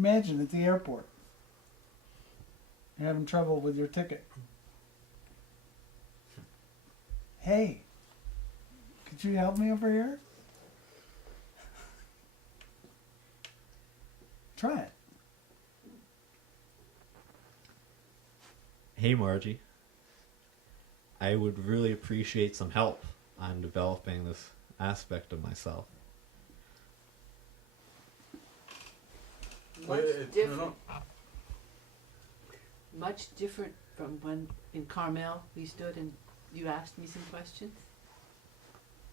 Imagine at the airport. You're having trouble with your ticket. Hey, could you help me over here? Try it. Hey Margie, I would really appreciate some help on developing this aspect of myself. Much different from when in Carmel we stood and you asked me some questions.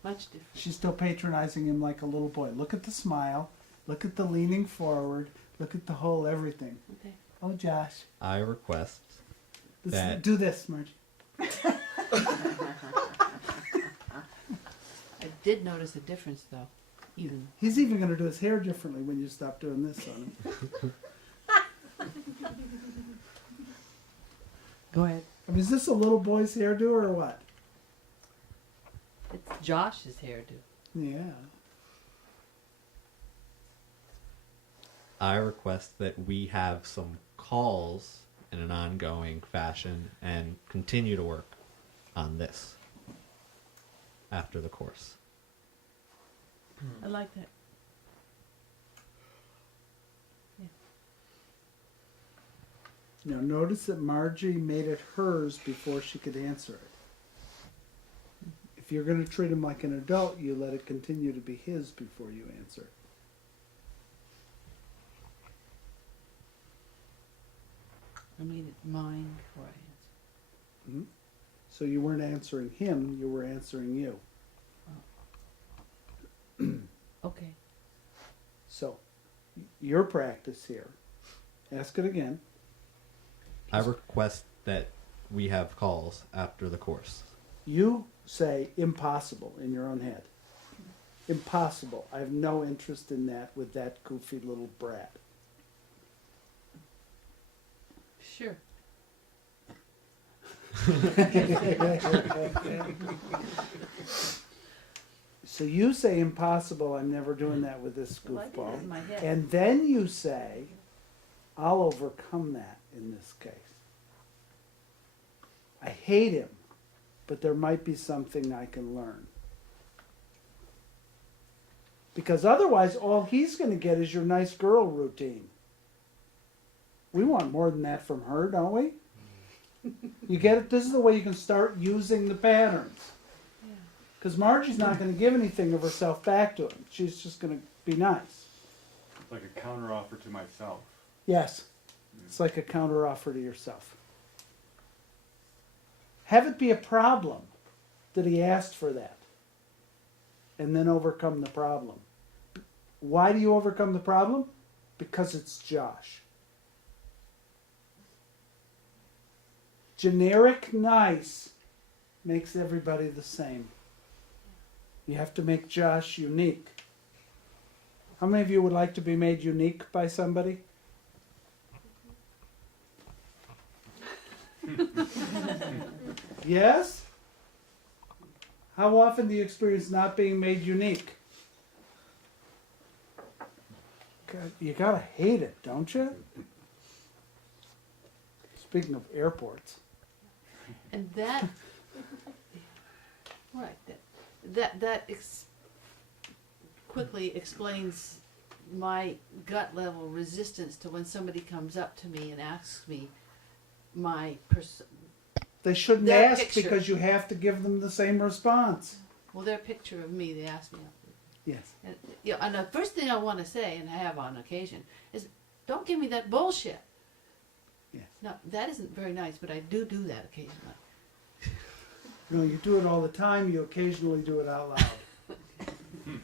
Much different. She's still patronizing him like a little boy. Look at the smile. Look at the leaning forward. Look at the whole everything. Okay. Oh, Josh. I request This, that... do this, Margie. I did notice a difference though. Even. He's even going to do his hair differently when you stop doing this on him. Go ahead. I mean, is this a little boy's hairdo or what? It's Josh's hairdo. Yeah. I request that we have some calls in an ongoing fashion and continue to work on this after the course. I like that. Now, notice that Margie made it hers before she could answer it. If you're going to treat him like an adult, you let it continue to be his before you answer it. I made it mine before I answered. Mm-hmm. So you weren't answering him, you were answering you. Okay. So, your practice here. Ask it again. I request that we have calls after the course. You say impossible in your own head. Impossible. I have no interest in that with that goofy little brat. Sure. So you say impossible, I'm never doing that with this Well, I did it goofball. in my head. And then you say, I'll overcome that in this case. I hate him, but there might be something I can learn. Because otherwise, all he's going to get is your nice girl routine. We want more than that from her, don't we? You get it? This is the way you can start using the patterns. Because Margie's not going to give anything of herself back to him. She's just going to be nice. Like a counteroffer to myself. Yes. It's like a counteroffer to yourself. Have it be a problem that he asked for that. And then overcome the problem. Why do you overcome the problem? Because it's Josh. Generic nice makes everybody the same. You have to make Josh unique. How many of you would like to be made unique by somebody? Yes? How often do you experience not being made unique? God, you gotta hate it, don't you? Speaking of airports. And that, right, that quickly explains my gut level resistance to when somebody comes up to me and asks me my They shouldn't Their ask picture. because you have to give them the same response. their picture of me. They ask me, Yes. and and the first thing I want to say, and I have on occasion, is, "Don't give me that bullshit." Yes. Now that isn't very nice, but I do that occasionally. No, you do it all the time. You occasionally do it out loud. You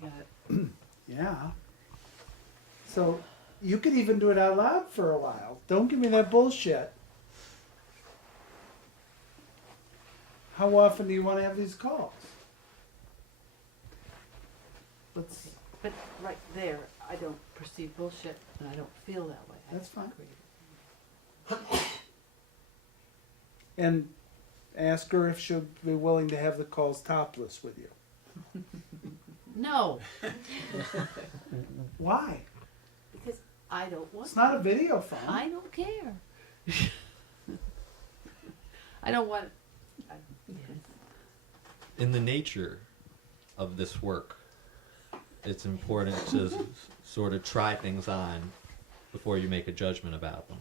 got it. Yeah. So you could even do it out loud for a while. Don't give me that bullshit. How often do you want to have these calls? Let's. But right there, I don't perceive bullshit, and I don't feel that way. That's fine. Agreed. And ask her if she'll be willing to have the calls topless with you. No, Why? because I don't want. It's not a video phone. I don't care. I don't want. In the nature of this work, it's important to sort of try things on before you make a judgment about them.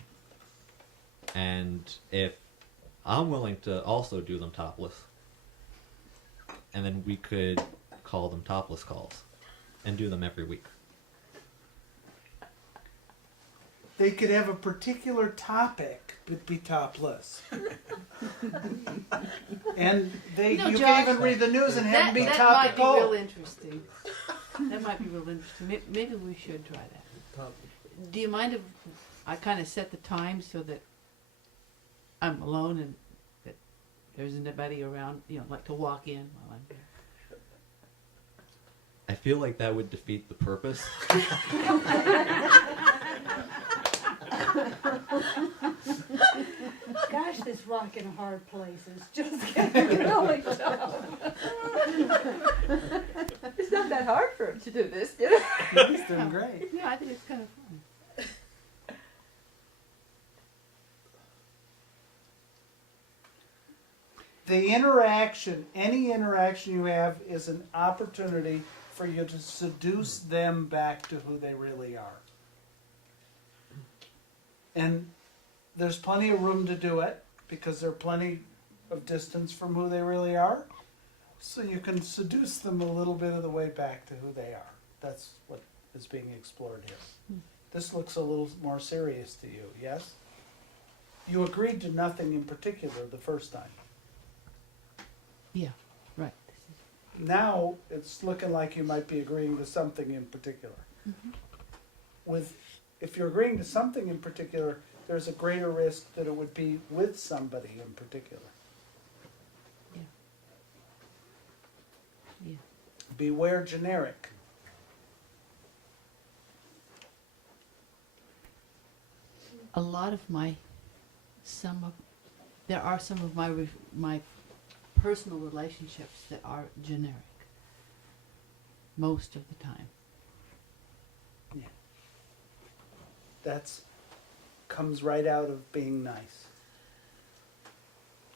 And if I'm willing to also do them topless, and then we could call them topless calls and do them every week. They could have a particular topic, but be topless. And You know, you Josh, can even read the news and have them be that might be real topical. interesting. That might be real interesting. Maybe we should try that. Do you mind if I kind of set the time so that I'm alone and that there's nobody around, like to walk in while I'm there? I feel like that would defeat the purpose. Gosh, this rock in a hard place is just getting really tough. It's not that hard for him to do this, you know? He's doing great. Yeah, I think it's kind of fun. The interaction, any interaction you have is an opportunity for you to seduce them back to who they really are. And there's plenty of room to do it because there's plenty of distance from who they really are. So you can seduce them a little bit of the way back to who they are. That's what is being explored here. This looks a little more serious to you, yes? You agreed to nothing in particular the first time. Yeah, right. Now it's looking like you might be agreeing to something in particular. If you're agreeing to something in particular, there's a greater risk that it would be with somebody in particular. Yeah. Yeah. Beware generic. A lot of there are some of my personal relationships that are generic. Most of the time. That's comes right out of being nice.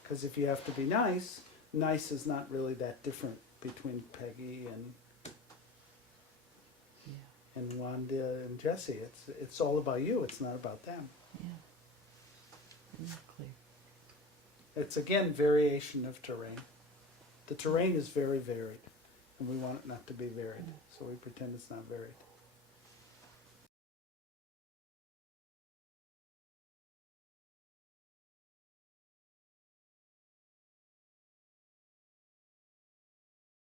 Because if you have to be nice, nice is not really that different between Peggy Yeah. and Wanda and Jesse. It's all about you. It's not about them. Yeah. It's clear. It's again variation of terrain. The terrain is very varied, and we want it not to be varied, so we pretend it's not varied.